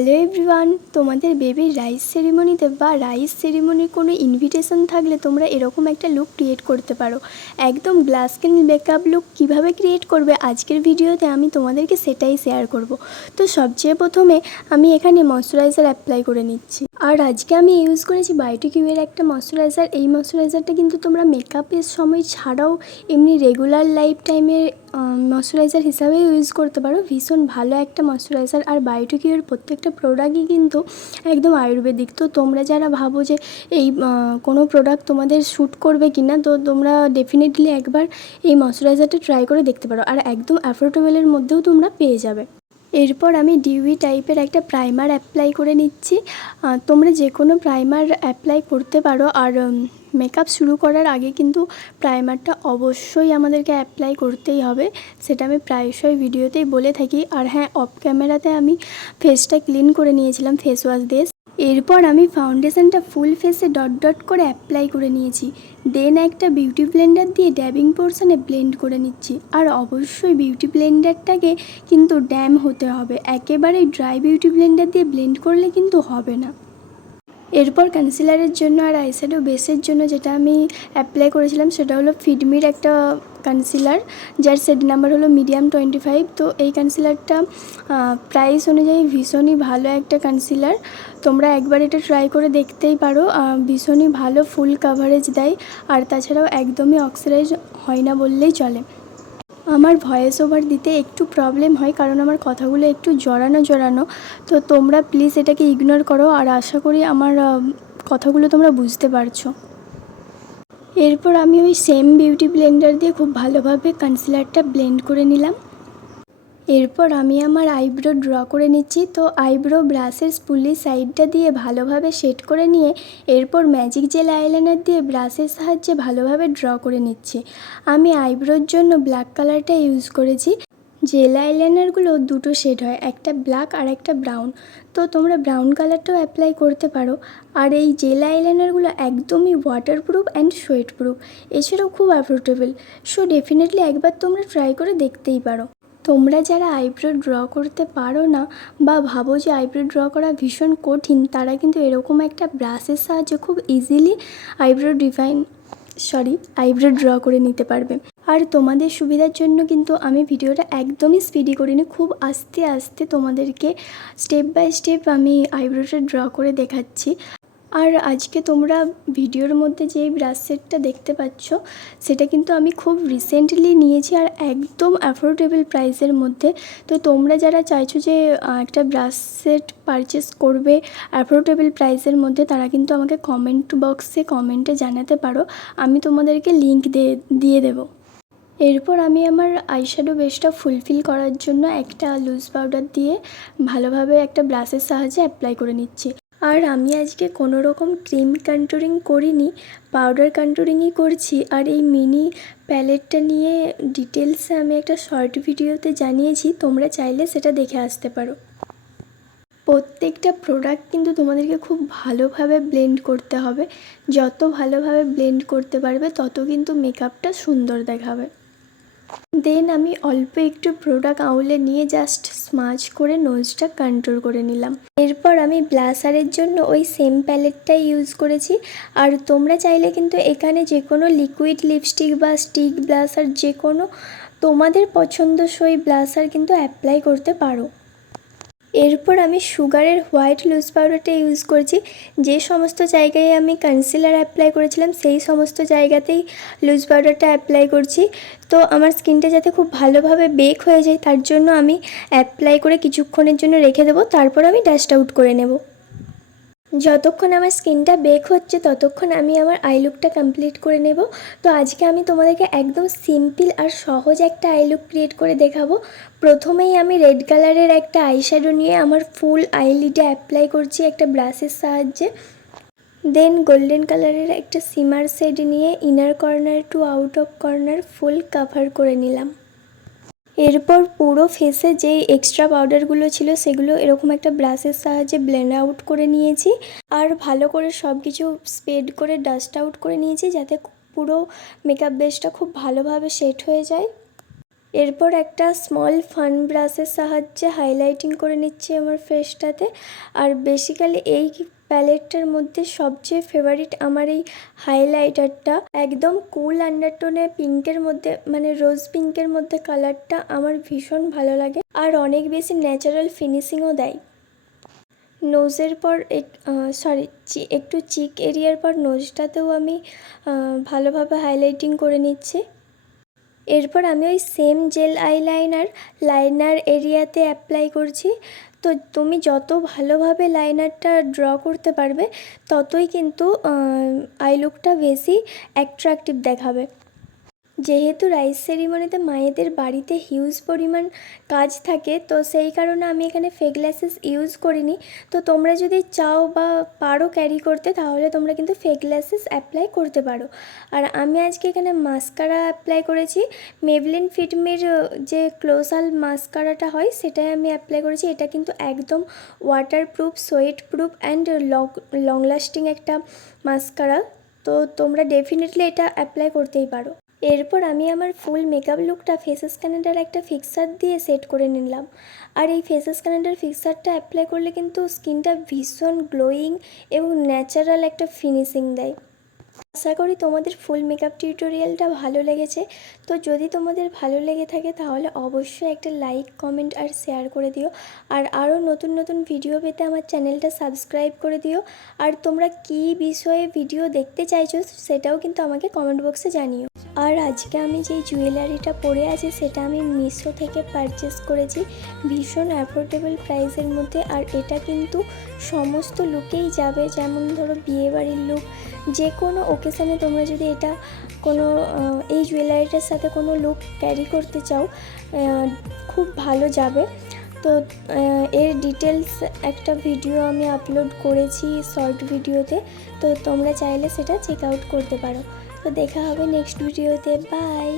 Hello everyone, তোমাদের বেবির rice সেরিমনিতে বা রাইস সেরিমনির কোনো ইনভিটেশন থাকলে তোমরা এরকম একটা লুক ক্রিয়েট করতে পারো। একদম গ্লাস স্কিন মেকআপ লুক কীভাবে ক্রিয়েট করবে আজকের ভিডিওতে আমি তোমাদেরকে সেটাই শেয়ার করব। তো সবচেয়ে প্রথমে আমি এখানে ময়শ্চারাইজার অ্যাপ্লাই করে নিচ্ছি। আর আজকে আমি ইউজ করেছি বায়োটিকিউয়ের একটা ময়শ্চারাইজার। এই ময়শ্চারাইজারটা কিন্তু তোমরা মেকআপের সময় ছাড়াও এমনি রেগুলার লাইফ টাইমে ময়শ্চারাইজার হিসাবে ইউজ করতে পারো। ভীষণ ভালো একটা ময়শ্চারাইজার। আর বায়োটিকিউয়ের প্রত্যেকটা প্রোডাক্টই কিন্তু একদম আয়ুর্বেদিক। তো তোমরা যারা ভাবো যে এই কোনো প্রোডাক্ট তোমাদের শ্যুট করবে কি না, তো তোমরা ডেফিনেটলি একবার এই ময়শ্চারাইজারটা ট্রাই করে দেখতে পারো। আর একদম অ্যাফোর্ডেবলের মধ্যেও তোমরা পেয়ে যাবে। এরপর আমি ডিউই টাইপের একটা প্রাইমার অ্যাপ্লাই করে নিচ্ছি। তোমরা যে কোনো প্রাইমার অ্যাপ্লাই করতে পারো। আর মেকআপ শুরু করার আগে কিন্তু প্রাইমারটা অবশ্যই আমাদেরকে অ্যাপ্লাই করতেই হবে, সেটা আমি প্রায়শই ভিডিওতেই বলে থাকি। আর হ্যাঁ, অফ ক্যামেরাতে আমি ফেসটা ক্লিন করে নিয়েছিলাম ফেস ওয়াশ দিয়ে। এরপর আমি ফাউন্ডেশনটা ফুল ফেসে ডট ডট করে অ্যাপ্লাই করে নিয়েছি। দেন একটা বিউটি ব্লেন্ডার দিয়ে ড্যাবিং পোর্শনে ব্লেন্ড করে নিচ্ছি। আর অবশ্যই বিউটি ব্লেন্ডারটাকে কিন্তু ড্যাম হতে হবে, একেবারে ড্রাই বিউটি ব্লেন্ডার দিয়ে ব্লেন্ড করলে কিন্তু হবে না। এরপর কনসিলারের জন্য আর আইশ্যাডো বেসের জন্য যেটা আমি অ্যাপ্লাই করেছিলাম সেটা হলো ফিডমির একটা কনসিলার, যার শেড নাম্বার হলো মিডিয়াম 25। তো এই কনসিলারটা প্রাইস অনুযায়ী ভীষণই ভালো একটা কনসিলার। তোমরা একবার এটা ট্রাই করে দেখতেই পারো। ভীষণই ভালো ফুল কাভারেজ দেয়। আর তাছাড়াও একদমই অক্সিডাইজ হয় না বললেই চলে। আমার ভয়েস ওভার দিতে একটু প্রবলেম হয়, কারণ আমার কথাগুলো একটু জড়ানো। তো তোমরা প্লিজ এটাকে ইগনোর করো। আর আশা করি আমার কথাগুলো তোমরা বুঝতে পারছো। এরপর আমি ওই সেম বিউটি ব্লেন্ডার দিয়ে খুব ভালোভাবে কনসিলারটা ব্লেন্ড করে নিলাম। এরপর আমি আমার আইব্রো ড্র করে নিচ্ছি। তো আইব্রো ব্রাশের স্পুলি সাইডটা দিয়ে ভালোভাবে সেট করে নিয়ে এরপর ম্যাজিক জেল আইলাইনার দিয়ে ব্রাশের সাহায্যে ভালোভাবে ড্র করে নিচ্ছি। আমি আইব্রোর জন্য ব্ল্যাক কালারটা ইউজ করেছি। জেল আইলাইনারগুলো দুটো শেড হয়, একটা ব্ল্যাক আর একটা ব্রাউন। তো তোমরা ব্রাউন কালারটাও অ্যাপ্লাই করতে পারো। আর এই জেল আইলাইনারগুলো একদমই ওয়াটারপ্রুফ অ্যান্ড সোয়েট প্রুফ, এছাড়াও খুব অ্যাফোর্ডেবল। সো ডেফিনেটলি একবার তোমরা ট্রাই করে দেখতেই পারো। তোমরা যারা আইব্রো ড্র করতে পারো না বা ভাবো যে আইব্রো ড্র করা ভীষণ কঠিন, তারা কিন্তু এরকম একটা ব্রাশের সাহায্যে খুব ইজিলি আইব্রো ড্র করে নিতে পারবে। আর তোমাদের সুবিধার জন্য কিন্তু আমি ভিডিওটা একদমই স্পিডি করিনি, খুব আস্তে আস্তে তোমাদেরকে স্টেপ বাই স্টেপ আমি আইব্রোটা ড্র করে দেখাচ্ছি। আর আজকে তোমরা ভিডিওর মধ্যে যে ব্রাশ সেটটা দেখতে পাচ্ছ সেটা কিন্তু আমি খুব রিসেন্টলি নিয়েছি আর একদম অ্যাফোর্ডেবল প্রাইসের মধ্যে। তো তোমরা যারা চাইছো যে একটা ব্রাশ সেট পারচেস করবে অ্যাফোর্ডেবল প্রাইসের মধ্যে, তারা কিন্তু আমাকে কমেন্ট বক্সে কমেন্টে জানাতে পারো, আমি তোমাদেরকে লিঙ্ক দিয়ে দেবো। এরপর আমি আমার আইশ্যাডো বেসটা ফুলফিল করার জন্য একটা লুজ পাউডার দিয়ে ভালোভাবে একটা ব্রাশের সাহায্যে অ্যাপ্লাই করে নিচ্ছি। আর আমি আজকে কোনো রকম ক্রিম কন্ট্যুরিং করিনি, পাউডার কন্ট্যুরিংই করছি। আর এই মিনি প্যালেটটা নিয়ে ডিটেলসে আমি একটা শর্ট ভিডিওতে জানিয়েছি, তোমরা চাইলে সেটা দেখে আসতে পারো। প্রত্যেকটা প্রোডাক্ট কিন্তু তোমাদেরকে খুব ভালোভাবে ব্লেন্ড করতে হবে। যত ভালোভাবে ব্লেন্ড করতে পারবে তত কিন্তু মেকআপটা সুন্দর দেখাবে। দেন আমি অল্প একটু প্রোডাক্ট আউলে নিয়ে জাস্ট স্মাচ করে নোজটা কন্ট্রোল করে নিলাম। এরপর আমি ব্লাশারের জন্য ওই সেম প্যালেটটাই ইউজ করেছি। আর তোমরা চাইলে কিন্তু এখানে যে কোনো লিকুইড লিপস্টিক বা স্টিক ব্লাশার, যে কোনো তোমাদের পছন্দসই ব্লাশার কিন্তু অ্যাপ্লাই করতে পারো। এরপর আমি সুগারের হোয়াইট লুজ পাউডারটা ইউজ করেছি। যে সমস্ত জায়গায় আমি কনসিলার অ্যাপ্লাই করেছিলাম সেই সমস্ত জায়গাতেই লুজ পাউডারটা অ্যাপ্লাই করছি। তো আমার স্কিনটা যাতে খুব ভালোভাবে বেক হয়ে যায় তার জন্য আমি অ্যাপ্লাই করে কিছুক্ষণের জন্য রেখে দেবো, তারপর আমি ডাস্ট আউট করে নেব। যতক্ষণ আমার স্কিনটা বেক হচ্ছে ততক্ষণ আমি আমার আই লুকটা কমপ্লিট করে নেব। তো আজকে আমি তোমাদেরকে একদম সিম্পল আর সহজ একটা আই লুক ক্রিয়েট করে দেখাবো। প্রথমেই আমি রেড কালারের একটা আইশ্যাডো নিয়ে আমার ফুল আইলিডে অ্যাপ্লাই করছি একটা ব্রাশের সাহায্যে। দেন গোল্ডেন কালারের একটা সিমার শেড নিয়ে inner corner to out of corner full cover করে নিলাম। এরপর পুরো ফেসে যে এক্সট্রা পাউডারগুলো ছিল সেগুলো এরকম একটা ব্রাশের সাহায্যে ব্লেন্ড আউট করে নিয়েছি। আর ভালো করে সব কিছু স্প্রেড করে ডাস্ট আউট করে নিয়েছি, যাতে পুরো মেকআপ বেসটা খুব ভালোভাবে সেট হয়ে যায়। এরপর একটা স্মল ফান ব্রাশের সাহায্যে হাইলাইটিং করে নিচ্ছি আমার ফেসটাতে। আর বেসিক্যালি এই প্যালেটটার মধ্যে সবচেয়ে ফেভারিট আমার এই হাইলাইটারটা, একদম কুল আন্ডারটোনে পিঙ্কের মধ্যে, মানে রোজ পিঙ্কের মধ্যে কালারটা আমার ভীষণ ভালো লাগে আর অনেক বেশি ন্যাচারাল ফিনিশিংও দেয়। নোজের পর একটু চিক এরিয়ার পর নোজটাতেও আমি ভালোভাবে হাইলাইটিং করে নিচ্ছি। এরপর আমি ওই সেম জেল লাইনার এরিয়াতে অ্যাপ্লাই করছি। তো তুমি যত ভালোভাবে লাইনারটা ড্র করতে পারবে ততই কিন্তু আই লুকটা বেশি অ্যাট্রাকটিভ দেখাবে। যেহেতু রাইস সেরিমনিতে মায়েদের বাড়িতে হিউজ পরিমাণ কাজ থাকে, তো সেই কারণে আমি এখানে ফেক ল্যাশেস ইউজ করিনি। তো তোমরা যদি চাও বা পারো ক্যারি করতে, তাহলে তোমরা কিন্তু ফেক ল্যাশেস অ্যাপ্লাই করতে পারো। আর আমি আজকে এখানে মাস্কারা অ্যাপ্লাই করেছি। মেবলিন ফিটমির যে ক্লোজাল মাস্কারাটা হয় সেটাই আমি অ্যাপ্লাই করেছি। এটা কিন্তু একদম waterproof, sweat proof and long lasting একটা মাস্কারা। তো তোমরা ডেফিনেটলি এটা অ্যাপ্লাই করতেই পারো। এরপর আমি আমার ফুল মেকআপ লুকটা ফেসেস কানাডার একটা ফিক্সার দিয়ে সেট করে নিলাম। আর এই ফেসেস কানাডার ফিক্সারটা অ্যাপ্লাই করলে কিন্তু স্কিনটা ভীষণ গ্লোয়িং এবং ন্যাচারাল একটা ফিনিশিং দেয়। আশা করি তোমাদের ফুল মেকআপ টিউটোরিয়ালটা ভালো লেগেছে। তো যদি তোমাদের ভালো লেগে থাকে তাহলে অবশ্যই একটা লাইক, কমেন্ট আর শেয়ার করে দিও। আর আরও নতুন নতুন ভিডিও পেতে আমার চ্যানেলটা সাবস্ক্রাইব করে দিও। আর তোমরা কী বিষয়ে ভিডিও দেখতে চাইছো সেটাও কিন্তু আমাকে কমেন্ট বক্সে জানিও। আর আজকে আমি যেই জুয়েলারিটা পরে আছি সেটা আমি মিশো থেকে পারচেস করেছি ভীষণ অ্যাফোর্ডেবল প্রাইসের মধ্যে। আর এটা কিন্তু সমস্ত লুকেই যাবে, যেমন ধরো বিয়েবাড়ির লুক, যে কোনো ওকেশানে তোমরা যদি এটা এই জুয়েলারিটার সাথে কোনো লুক ক্যারি করতে চাও, খুব ভালো যাবে। তো এর ডিটেলস একটা ভিডিও আমি আপলোড করেছি শর্ট ভিডিওতে, তো তোমরা চাইলে সেটা চেক আউট করতে পারো। তো দেখা হবে নেক্সট ভিডিওতে। বাই।